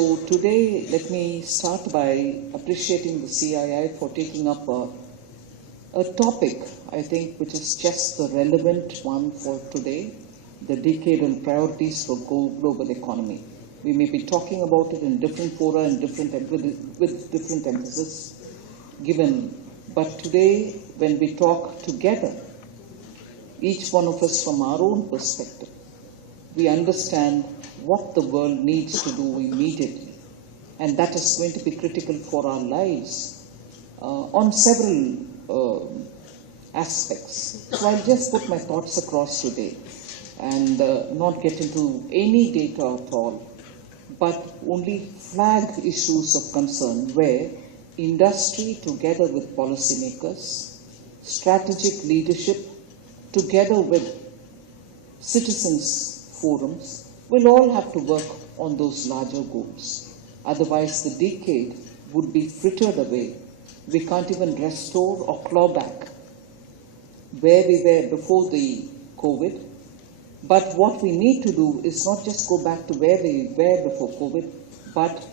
So today, let me start by appreciating the CII for taking up a topic, I think, which is just the relevant one for today, the decadal priorities for global economy. We may be talking about it in different fora and with different emphasis given, but today, when we talk together, each one of us from our own perspective, we understand what the world needs to do immediately. And that is going to be critical for our lives on several aspects. So I'll just put my thoughts across today and not get into any data at all, but only flag issues of concern where industry together with policymakers, strategic leadership together with citizens' forums will all have to work on those larger goals. Otherwise, the decade would be frittered away. We can't even restore or claw back where we were before the COVID. But what we need to do is not just go back to where we were before COVID, but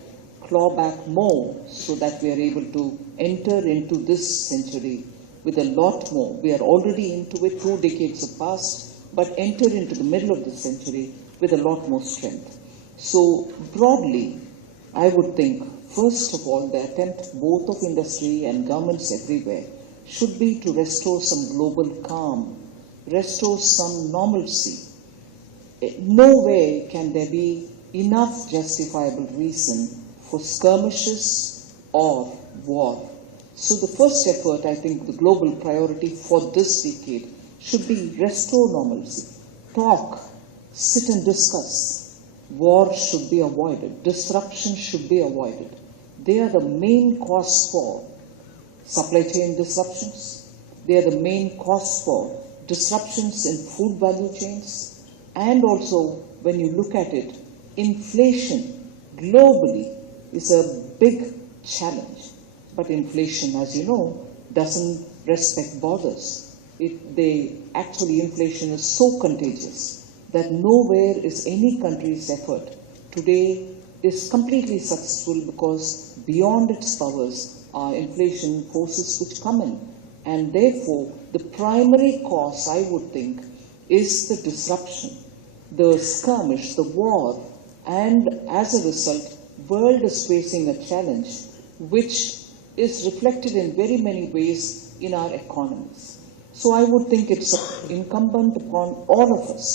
claw back more so that we are able to enter into this century with a lot more. We are already into it, 2 decades have passed, but enter into the middle of the century with a lot more strength. So broadly, I would think, first of all, the attempt both of industry and governments everywhere should be to restore some global calm, restore some normalcy. Nowhere can there be enough justifiable reason for skirmishes or war. So the first effort, I think, the global priority for this decade should be restore normalcy, talk, sit and discuss. War should be avoided. Disruption should be avoided. They are the main cause for supply chain disruptions. They are the main cause for disruptions in food value chains. And also, when you look at it, inflation globally is a big challenge. But inflation, as you know, doesn't respect borders. Inflation is so contagious that nowhere is any country's effort today is completely successful because beyond its powers are inflation forces which come in. And therefore, the primary cause, I would think, is the disruption, the skirmish, the war. And as a result, world is facing a challenge which is reflected in very many ways in our economies. So I would think it's incumbent upon all of us